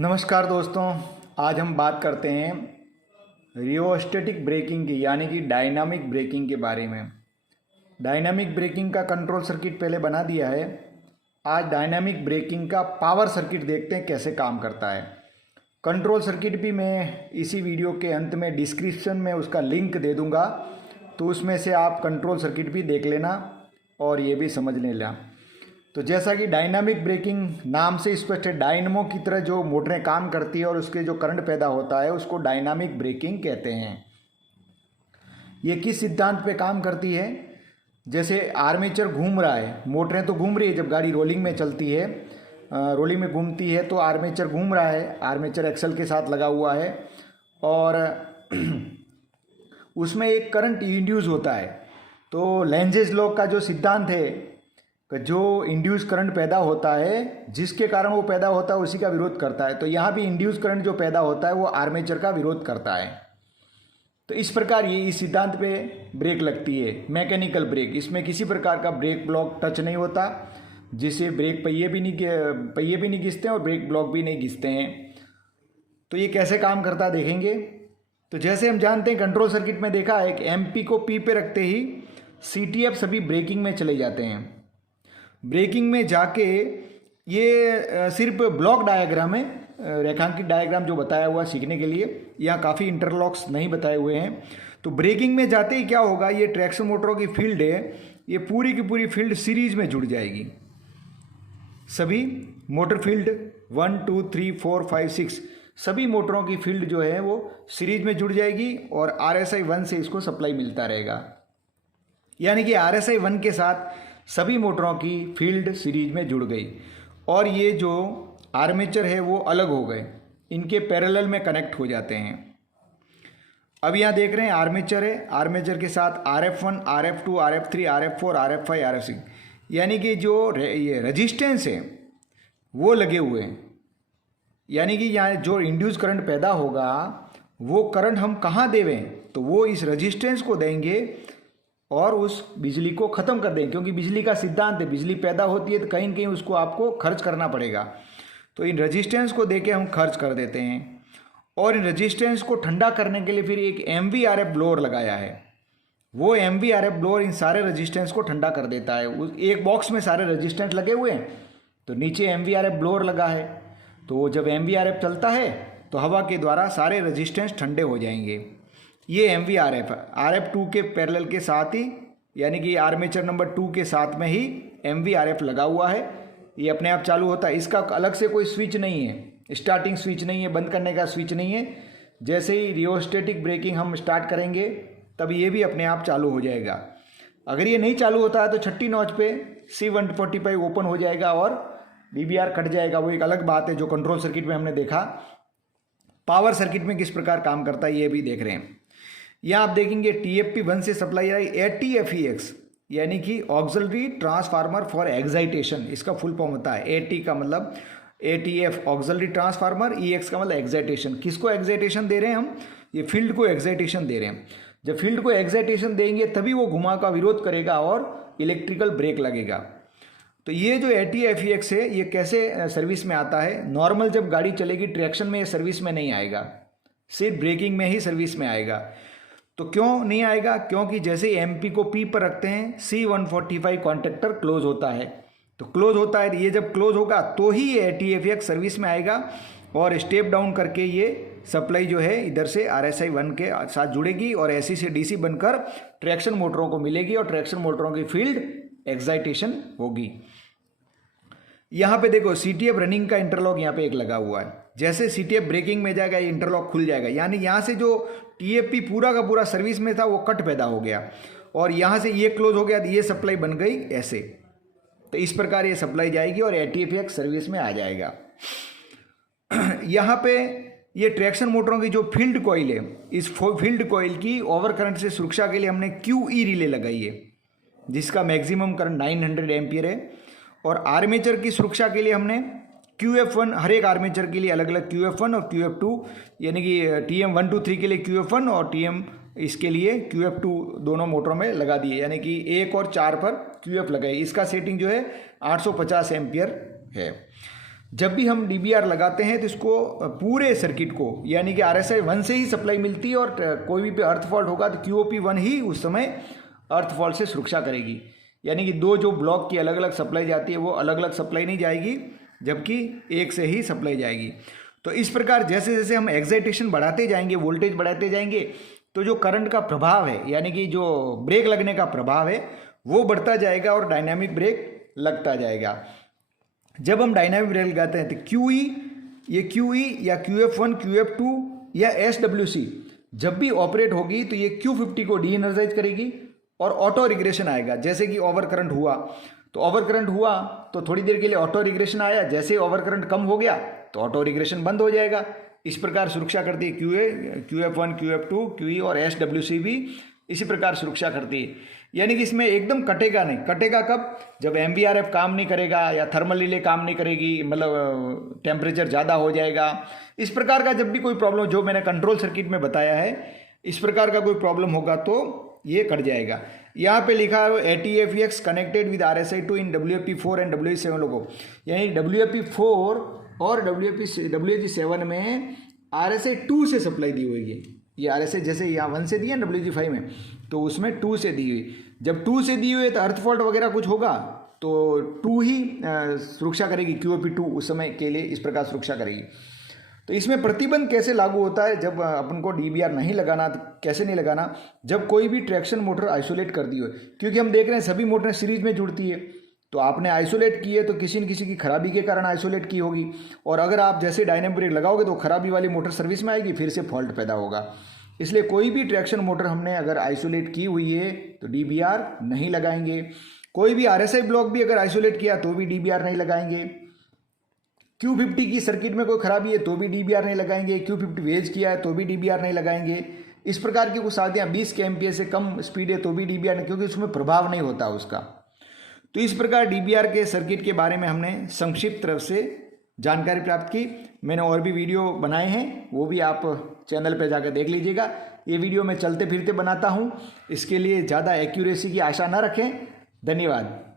नमस्कार दोस्तों, आज हम बात करते हैं रियोस्टेटिक ब्रेकिंग की यानी कि डायनामिक ब्रेकिंग के बारे में। डायनामिक ब्रेकिंग का कंट्रोल सर्किट पहले बना दिया है। आज डायनामिक ब्रेकिंग का पावर सर्किट देखते हैं कैसे काम करता है। कंट्रोल सर्किट भी मैं इसी वीडियो के अंत में डिस्क्रिप्शन में उसका लिंक दे दूंगा, तो उसमें से आप कंट्रोल सर्किट भी देख लेना और ये भी समझ लेना। तो जैसा कि डायनामिक ब्रेकिंग नाम से स्पष्ट है, डायनमो की तरह जो मोटरें काम करती है और उसके जो करंट पैदा होता है उसको डायनामिक ब्रेकिंग कहते हैं। ये किस सिद्धांत पे काम करती है? जैसे आर्मेचर घूम रहा है, मोटरें तो घूम रही है, जब गाड़ी रोलिंग में चलती है, रोलिंग में घूमती है तो आर्मेचर घूम रहा है, आर्मेचर एक्सल के साथ लगा हुआ है और उसमें एक करंट इंड्यूस होता है। तो लेंजेस लॉ का जो सिद्धांत है, जो इंड्यूस करंट पैदा होता है, जिसके कारण वो पैदा होता है उसी का विरोध करता है। तो यहाँ भी इंड्यूस करंट जो पैदा होता है वो आर्मेचर का विरोध करता है। तो इस प्रकार ये इस सिद्धांत पे ब्रेक लगती है, मैकेनिकल ब्रेक। इसमें किसी प्रकार का ब्रेक ब्लॉक टच नहीं होता, जिससे ब्रेक पहिए भी नहीं घिसते और ब्रेक ब्लॉक भी नहीं घिसते हैं। तो ये कैसे काम करता है देखेंगे। तो जैसे हम जानते हैं, कंट्रोल सर्किट में देखा है कि एमपी को पी पे रखते ही सीटीएफ सभी ब्रेकिंग में चले जाते हैं। ब्रेकिंग में जाके ये सिर्फ ब्लॉक डायग्राम है, रेखांकित डायग्राम जो बताया हुआ सीखने के लिए, यहाँ काफ़ी इंटरलॉक्स नहीं बताए हुए हैं। तो ब्रेकिंग में जाते ही क्या होगा, ये ट्रैक्शन मोटरों की फील्ड है, ये पूरी की पूरी फील्ड सीरीज में जुड़ जाएगी। सभी मोटर फील्ड 1 2 3 4 5 6 सभी मोटरों की फील्ड जो है वो सीरीज में जुड़ जाएगी और RSI 1 से इसको सप्लाई मिलता रहेगा। यानी कि RSI 1 के साथ सभी मोटरों की फील्ड सीरीज में जुड़ गई और ये जो आर्मेचर है वो अलग हो गए, इनके पैरेलल में कनेक्ट हो जाते हैं। अब यहाँ देख रहे हैं आर्मेचर है, आर्मेचर के साथ RF1, RF2, RF3, RF4, RF5, RF6, यानी कि जो ये रजिस्टेंस है वो लगे हुए हैं। यानी कि यहाँ जो इंड्यूस करंट पैदा होगा वो करंट हम कहाँ देवें, तो वो इस रजिस्टेंस को देंगे और उस बिजली को ख़त्म कर देंगे। क्योंकि बिजली का सिद्धांत है, बिजली पैदा होती है तो कहीं न कहीं उसको आपको खर्च करना पड़ेगा। तो इन रजिस्टेंस को देके हम खर्च कर देते हैं और इन रजिस्टेंस को ठंडा करने के लिए फिर एक MVRF ब्लोअर लगाया है। वो MVRF ब्लोअर इन सारे रजिस्टेंस को ठंडा कर देता है। उस एक बॉक्स में सारे रजिस्टेंस लगे हुए हैं, तो नीचे MVRF ब्लोअर लगा है, तो जब MVRF चलता है तो हवा के द्वारा सारे रजिस्टेंस ठंडे हो जाएंगे। ये MVRF RF2 के पैरेलल के साथ ही, यानी कि आर्मेचर नंबर 2 के साथ में ही MVRF लगा हुआ है। ये अपने आप चालू होता है, इसका अलग से कोई स्विच नहीं है, स्टार्टिंग स्विच नहीं है, बंद करने का स्विच नहीं है। जैसे ही रियोस्टेटिक ब्रेकिंग हम स्टार्ट करेंगे तब ये भी अपने आप चालू हो जाएगा। अगर ये नहीं चालू होता है तो छठी नॉच पे C145 ओपन हो जाएगा और BBR कट जाएगा। वो एक अलग बात है जो कंट्रोल सर्किट में हमने देखा। पावर सर्किट में किस प्रकार काम करता है ये भी देख रहे हैं। यहाँ आप देखेंगे TFP1 से सप्लाई आई ATFEX, यानी कि ऑक्सिलरी ट्रांसफार्मर फॉर एक्साइटेशन। इसका फुल फॉर्म होता है AT का मतलब ATF ऑक्सिलरी ट्रांसफार्मर, EX का मतलब एक्साइटेशन। किसको एक्साइटेशन दे रहे हैं हम? ये फील्ड को एक्साइटेशन दे रहे हैं। जब फील्ड को एक्साइटेशन देंगे तभी वो घुमा का विरोध करेगा और इलेक्ट्रिकल ब्रेक लगेगा। तो ये जो ATFEX है ये कैसे सर्विस में आता है? नॉर्मल जब गाड़ी चलेगी ट्रैक्शन में ये सर्विस में नहीं आएगा, सिर्फ ब्रेकिंग में ही सर्विस में आएगा। तो क्यों नहीं आएगा? क्योंकि जैसे MP को P पर रखते हैं C145 कॉन्टेक्टर क्लोज होता है, तो क्लोज होता है, ये जब क्लोज होगा तो ही ये ATFEX सर्विस में आएगा और स्टेप डाउन करके ये सप्लाई जो है इधर से RSI 1 के साथ जुड़ेगी और AC से DC बनकर ट्रैक्शन मोटरों को मिलेगी और ट्रैक्शन मोटरों की फील्ड एक्साइटेशन होगी। यहाँ पे देखो CTF रनिंग का इंटरलॉक यहाँ पे एक लगा हुआ है। जैसे CTF ब्रेकिंग में जाएगा ये इंटरलॉक खुल जाएगा, यानी यहाँ से जो TFP पूरा का पूरा सर्विस में था वो कट पैदा हो गया और यहाँ से ये क्लोज हो गया तो ये सप्लाई बन गई ऐसे। तो इस प्रकार ये सप्लाई जाएगी और ATFEX सर्विस में आ जाएगा। यहाँ पे ये ट्रैक्शन मोटरों की जो फील्ड कॉइल है, इस फील्ड कॉइल की ओवर करंट से सुरक्षा के लिए हमने QE रिले लगाई है, जिसका मैक्सिमम करंट 900 एम्पियर है। और आर्मेचर की सुरक्षा के लिए हमने QF1, हर एक आर्मेचर के लिए अलग अलग QF1 और QF2, यानी कि TM1 2 3 के लिए QF1 और TM इसके लिए QF2 दोनों मोटरों में लगा दिए, यानी कि 1 और 4 पर QF लगाई। इसका सेटिंग जो है 850 एम्पियर है। जब भी हम DBR लगाते हैं तो इसको पूरे सर्किट को यानी कि RSI 1 से ही सप्लाई मिलती है और कोई भी पे अर्थ फॉल्ट होगा तो QOP 1 ही उस समय अर्थ फॉल्ट से सुरक्षा करेगी। यानी कि दो जो ब्लॉक की अलग अलग सप्लाई जाती है वो अलग अलग सप्लाई नहीं जाएगी, जबकि एक से ही सप्लाई जाएगी। तो इस प्रकार जैसे जैसे हम एक्साइटेशन बढ़ाते जाएंगे, वोल्टेज बढ़ाते जाएंगे, तो जो करंट का प्रभाव है यानी कि जो ब्रेक लगने का प्रभाव है वो बढ़ता जाएगा और डायनामिक ब्रेक लगता जाएगा। जब हम डायनामिक ब्रेक लगाते हैं तो QE, ये QE या QF1, QF2 या SWC जब भी ऑपरेट होगी तो ये Q50 को डी एनर्जाइज करेगी और ऑटो रिग्रेशन आएगा। जैसे कि ओवर करंट हुआ तो ओवर करंट हुआ तो थोड़ी देर के लिए ऑटो रिग्रेशन आया, जैसे ओवर करंट कम हो गया तो ऑटो रिग्रेशन बंद हो जाएगा। इस प्रकार सुरक्षा करती है QF1, QF2, QE और SWC भी इसी प्रकार सुरक्षा करती है। यानी कि इसमें एकदम कटेगा नहीं। कटेगा कब? जब MVRF काम नहीं करेगा या थर्मल रिले काम नहीं करेगी, मतलब टेम्परेचर ज़्यादा हो जाएगा। इस प्रकार का जब भी कोई प्रॉब्लम, जो मैंने कंट्रोल सर्किट में बताया है, इस प्रकार का कोई प्रॉब्लम होगा तो ये कट जाएगा। यहाँ पे लिखा है ATFEX connected with RSI2 in WFP4 and WH7 लोगों, यानी WFP4 और WH7 में RSI2 से सप्लाई दी हुई है। ये RSI जैसे यहाँ 1 से दी है WG5 में, तो उसमें 2 से दी हुई। जब 2 से दी हुई है तो अर्थ फॉल्ट वगैरह कुछ होगा तो 2 ही सुरक्षा करेगी, QOP2 उस समय के लिए इस प्रकार सुरक्षा करेगी। तो इसमें प्रतिबंध कैसे लागू होता है जब अपन को DBR नहीं लगाना? तो कैसे नहीं लगाना? जब कोई भी ट्रैक्शन मोटर आइसोलेट कर दी हो, क्योंकि हम देख रहे हैं सभी मोटरें सीरीज में जुड़ती है, तो आपने आइसोलेट की है तो किसी न किसी की खराबी के कारण आइसोलेट की होगी, और अगर आप जैसे डायनेमिक ब्रेक लगाओगे तो खराबी वाली मोटर सर्विस में आएगी, फिर से फॉल्ट पैदा होगा। इसलिए कोई भी ट्रैक्शन मोटर हमने अगर आइसोलेट की हुई है तो DBR नहीं लगाएंगे। कोई भी RSI ब्लॉक भी अगर आइसोलेट किया तो भी DBR नहीं लगाएंगे। Q50 की सर्किट में कोई खराबी है तो भी DBR नहीं लगाएंगे। Q50 वेज किया है तो भी DBR नहीं लगाएंगे। इस प्रकार की कुछ साथियाँ 20 kmph से कम स्पीड है तो भी DBR नहीं, क्योंकि उसमें प्रभाव नहीं होता उसका। तो इस प्रकार DBR के सर्किट के बारे में हमने संक्षिप्त तरफ से जानकारी प्राप्त की। मैंने और भी वीडियो बनाए हैं, वो भी आप चैनल पर जाकर देख लीजिएगा। ये वीडियो मैं चलते फिरते बनाता हूँ, इसके लिए ज़्यादा एक्यूरेसी की आशा न रखें। धन्यवाद।